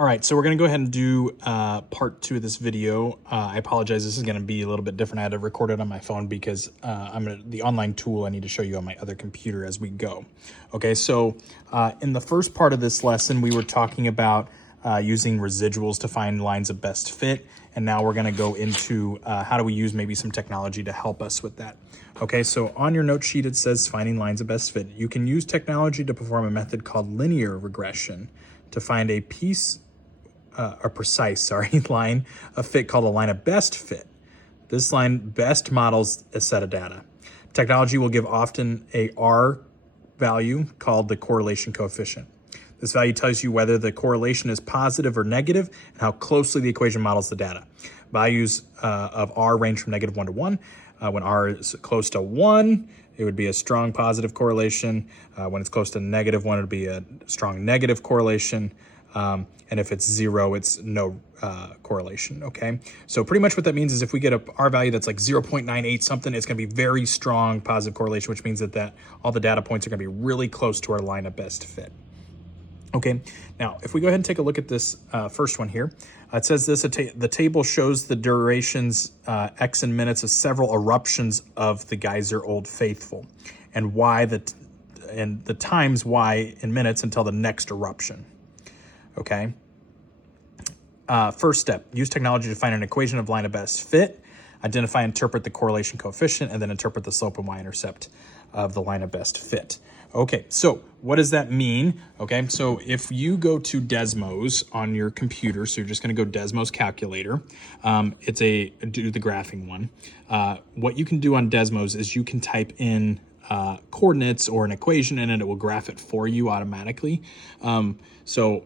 All right, so we're going to go ahead and do part 2 of this video. I apologize, this is going to be a little bit different. I had to record it on my phone because the online tool I need to show you on my other computer as we go. Okay, so in the first part of this lesson, we were talking about using residuals to find lines of best fit. And now we're going to go into how do we use maybe some technology to help us with that. Okay, so on your note sheet, it says finding lines of best fit. You can use technology to perform a method called linear regression to find a precise line of fit called a line of best fit. This line best models a set of data. Technology will give often a R value called the correlation coefficient. This value tells you whether the correlation is positive or negative and how closely the equation models the data. Values of R range from -1 to 1. When R is close to 1, it would be a strong positive correlation. When it's close to -1, it would be a strong negative correlation. And if it's 0, it's no correlation, okay? So pretty much what that means is if we get a R value that's like 0.98 something, it's gonna be very strong positive correlation, which means that all the data points are gonna be really close to our line of best fit. Okay, now if we go ahead and take a look at this first one here, it says this, the table shows the durations X in minutes of several eruptions of the geyser Old Faithful and the times Y in minutes until the next eruption. Okay. First step, use technology to find an equation of line of best fit, identify and interpret the correlation coefficient, and then interpret the slope and y-intercept of the line of best fit. Okay, so what does that mean? Okay, so if you go to Desmos on your computer, so you're just gonna go Desmos calculator, do the graphing one. What you can do on Desmos is you can type in coordinates or an equation in it, it will graph it for you automatically. So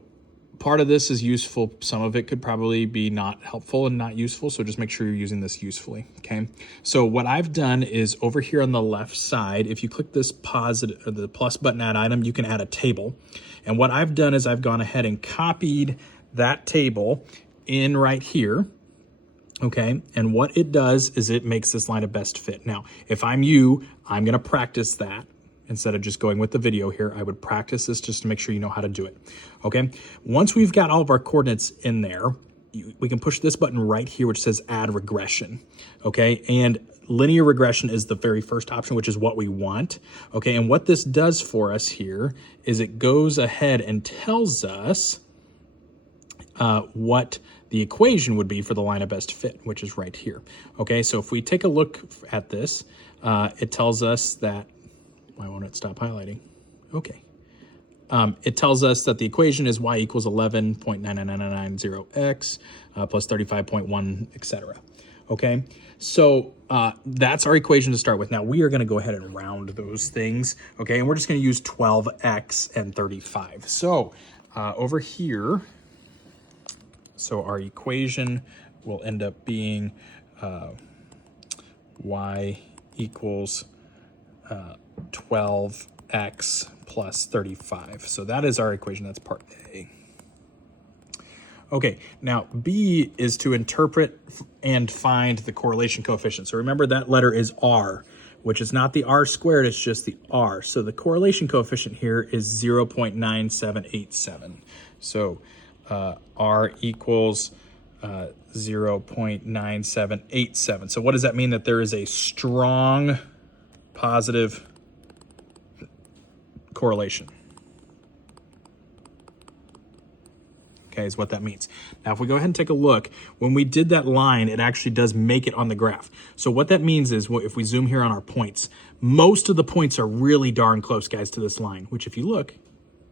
part of this is useful. Some of it could probably be not helpful and not useful. So just make sure you're using this usefully. Okay. So what I've done is over here on the left side, if you click this positive or the plus button add item, you can add a table. And what I've done is I've gone ahead and copied that table in right here. Okay. And what it does is it makes this line of best fit. Now, if I'm you, I'm going to practice that. Instead of just going with the video here, I would practice this just to make sure you know how to do it. Okay. Once we've got all of our coordinates in there, we can push this button right here, which says add regression. Okay. And linear regression is the very first option, which is what we want. Okay. And what this does for us here is it goes ahead and tells us what the equation would be for the line of best fit, which is right here. Okay. So if we take a look at this, it tells us that, why won't it stop highlighting? Okay. It tells us that the equation is y equals 11.99990x plus 35.1, etc. Okay, so that's our equation to start with. Now we are going to go ahead and round those things. Okay, and we're just going to use 12x and 35. So over here, so our equation will end up being y equals 12x plus 35. So that is our equation. That's part A. Okay, now B is to interpret and find the correlation coefficient. So remember that letter is R, which is not the R squared, it's just the R. So the correlation coefficient here is 0.9787. So R equals 0.9787. So what does that mean? That there is a strong positive correlation. Okay, is what that means. Now, if we go ahead and take a look, when we did that line, it actually does make it on the graph. So what that means is, if we zoom here on our points, most of the points are really darn close, guys, to this line, which if you look,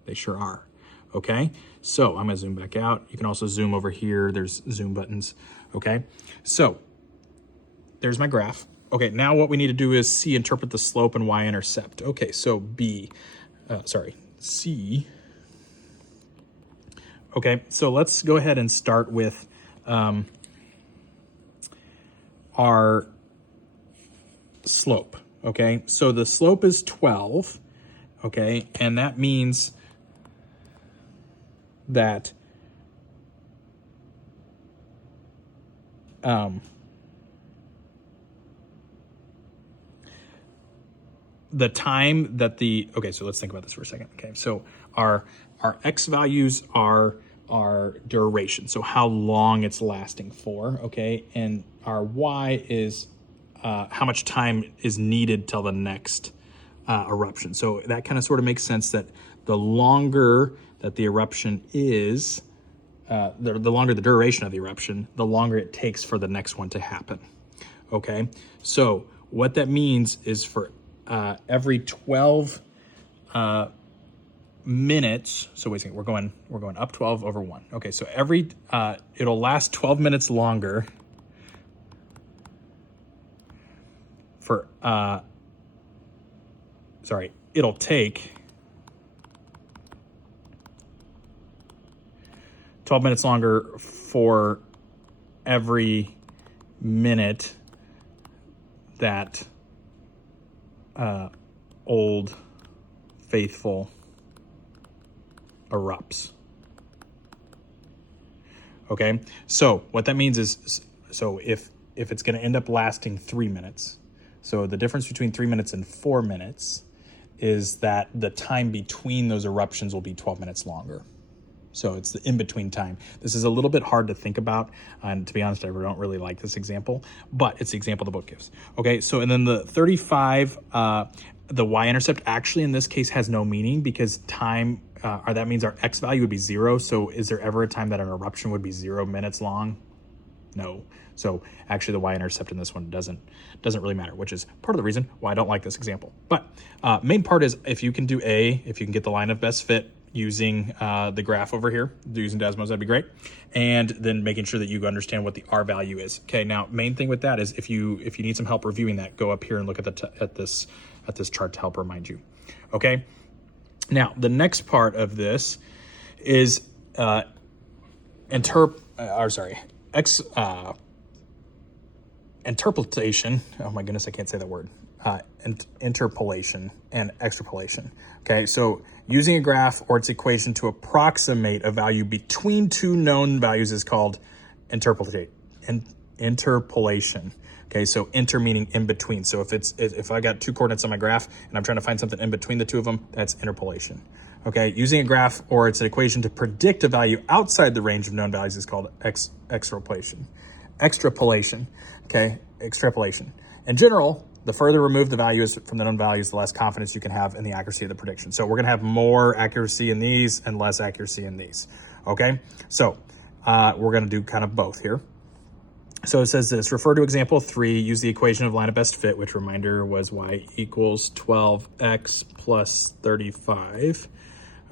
they sure are. Okay, so I'm gonna zoom back out. You can also zoom over here. There's zoom buttons. Okay, so there's my graph. Okay, now what we need to do is interpret the slope and y-intercept. Okay, so C. Okay, so let's go ahead and start with our slope. Okay, so the slope is 12. Okay, and that means that the time that okay, so let's think about this for a second. Okay, so our x values are our duration, so how long it's lasting for, okay? And our y is how much time is needed till the next eruption. So that kind of sort of makes sense that the longer that the eruption is, the longer the duration of the eruption, the longer it takes for the next one to happen. Okay, so what that means is for every 12 minutes, so wait a second, we're going up 12 over 1. Okay, so every it'll last 12 minutes longer for it'll take 12 minutes longer for every minute that Old Faithful erupts. Okay, so what that means is, so if it's going to end up lasting 3 minutes, so the difference between 3 minutes and 4 minutes is that the time between those eruptions will be 12 minutes longer. So it's the in-between time. This is a little bit hard to think about, and to be honest, I don't really like this example, but it's the example the book gives. Okay, so and then the 35, the y-intercept actually in this case has no meaning because time, or that means our x value would be 0. So is there ever a time that an eruption would be 0 minutes long? No. So actually the y-intercept in this one doesn't really matter, which is part of the reason why I don't like this example. But main part is if you can do if you can get the line of best fit using the graph over here, using Desmos, that'd be great. And then making sure that you understand what the R value is. Okay, now main thing with that is if you need some help reviewing that, go up here and look at this chart to help remind you. Okay, now the next part of this is interpolation. Oh my goodness, I can't say that word. Interpolation and extrapolation. Okay, so using a graph or its equation to approximate a value between two known values is called interpolation. Okay, so inter meaning in between. So if I got two coordinates on my graph and I'm trying to find something in between the two of them, that's interpolation. Okay, using a graph or its equation to predict a value outside the range of known values is called extrapolation. Okay, extrapolation. In general, the further removed the values from the known values, the less confidence you can have in the accuracy of the prediction. So we're going to have more accuracy in these and less accuracy in these. Okay, so we're going to do kind of both here. So it says this: refer to example 3, use the equation of line of best fit, which reminder was y equals 12x plus 35.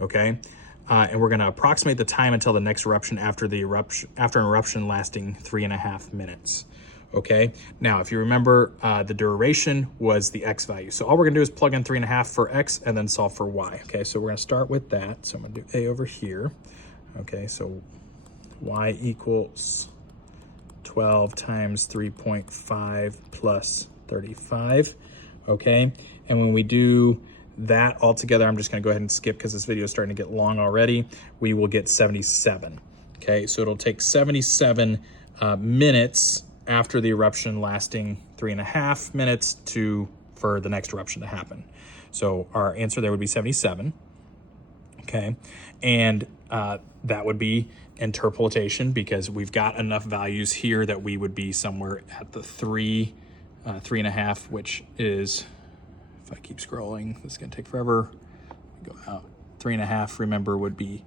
Okay, and we're going to approximate the time until the next eruption after an eruption lasting 3.5 minutes. Okay, now if you remember, the duration was the x value. So all we're gonna do is plug in 3.5 for x and then solve for y. Okay, so we're gonna start with that. So I'm gonna do a over here. Okay, so y equals 12 times 3.5 plus 35. Okay, and when we do that all together, I'm just gonna go ahead and skip because this video is starting to get long already. We will get 77. Okay, so it'll take 77 minutes after the eruption lasting 3.5 minutes for the next eruption to happen. So our answer there would be 77. Okay, and that would be interpolation because we've got enough values here that we would be somewhere at the 3.5, which is, if I keep scrolling, this is gonna take forever. Go out. 3.5, remember, would be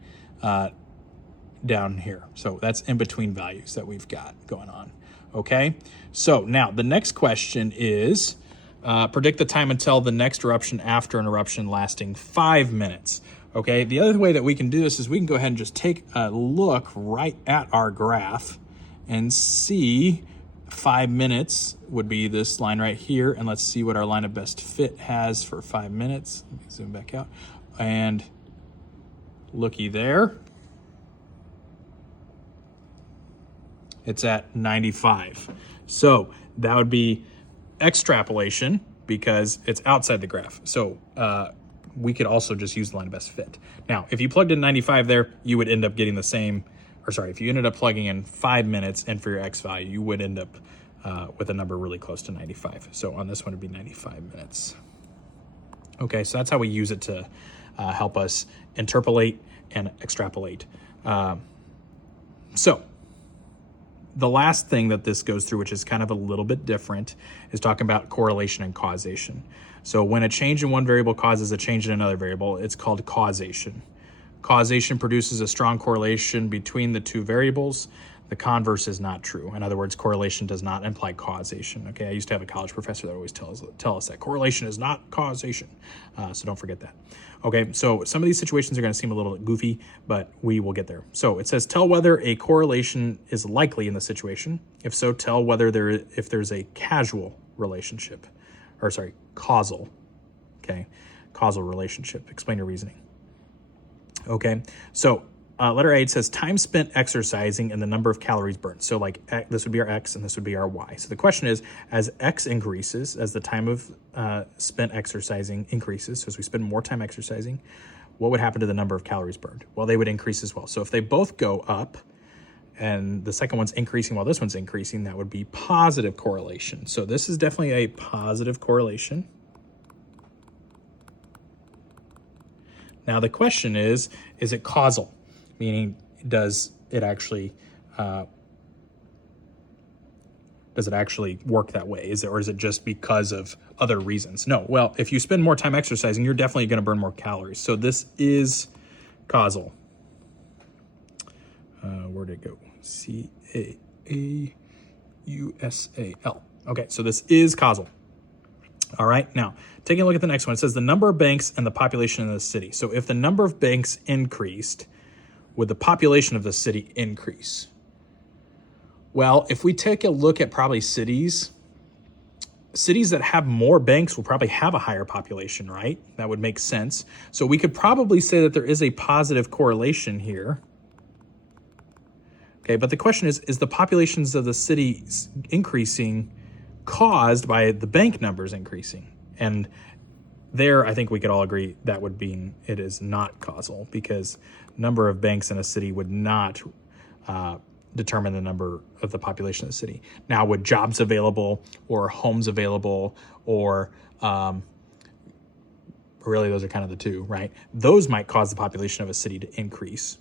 down here. So that's in between values that we've got going on. Okay, so now the next question is predict the time until the next eruption after an eruption lasting 5 minutes. Okay, the other way that we can do this is we can go ahead and just take a look right at our graph and see 5 minutes would be this line right here. And let's see what our line of best fit has for 5 minutes. Let me zoom back out and looky there. It's at 95. So that would be extrapolation because it's outside the graph. So we could also just use the line of best fit. Now, if you plugged in 95 there, you would end up getting the same, or sorry, if you ended up plugging in 5 minutes and for your X value, you would end up with a number really close to 95. So on this one, it'd be 95 minutes. Okay, so that's how we use it to help us interpolate and extrapolate so the last thing that this goes through, which is kind of a little bit different, is talking about correlation and causation. So when a change in one variable causes a change in another variable, it's called causation. Causation produces a strong correlation between the two variables. The converse is not true. In other words, correlation does not imply causation. Okay, I used to have a college professor that always tell us that correlation is not causation. So don't forget that. Okay, so some of these situations are going to seem a little goofy, but we will get there. So it says, tell whether a correlation is likely in the situation. If so, tell whether if there's a causal relationship. Causal relationship. Explain your reasoning. Okay, so letter A, it says time spent exercising and the number of calories burned. So like this would be our X and this would be our Y. So the question is, as X increases, as the time of spent exercising increases, so as we spend more time exercising, what would happen to the number of calories burned? Well, they would increase as well. So if they both go up and the second one's increasing while this one's increasing, that would be positive correlation. So this is definitely a positive correlation. Now the question is it causal? Meaning, does it actually work that way? Or is it just because of other reasons? No. Well, if you spend more time exercising, you're definitely going to burn more calories. So this is causal. Where'd it go? C-A-A-U-S-A-L. Okay, so this is causal. All right, now taking a look at the next one, it says the number of banks and the population of the city. So if the number of banks increased, would the population of the city increase? Well, if we take a look at probably cities that have more banks will probably have a higher population, right? That would make sense. So we could probably say that there is a positive correlation here. Okay, but the question is the populations of the cities increasing caused by the bank numbers increasing? And there, I think we could all agree that would mean it is not causal, because number of banks in a city would not determine the number of the population of the city. Now, would jobs available or homes available or really those are kind of the two, right? Those might cause the population of a city to increase,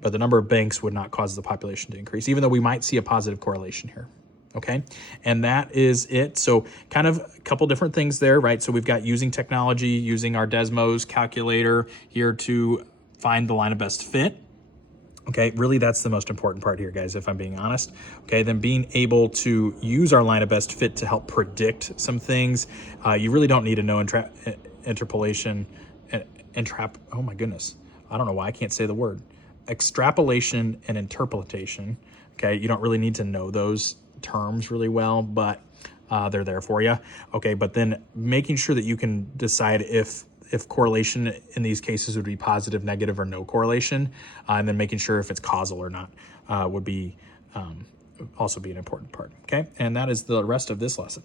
but the number of banks would not cause the population to increase, even though we might see a positive correlation here. Okay, and that is it. So kind of a couple different things there, right? So we've got using technology, using our Desmos calculator here to find the line of best fit. Okay, really that's the most important part here, guys, if I'm being honest. Okay, then being able to use our line of best fit to help predict some things. You really don't need to know interpolation, oh my goodness, I don't know why I can't say the word. Extrapolation and interpolation. Okay, you don't really need to know those terms really well, but they're there for you. Okay, but then making sure that you can decide if correlation in these cases would be positive, negative, or no correlation, and then making sure if it's causal or not would be also be an important part. Okay, and that is the rest of this lesson.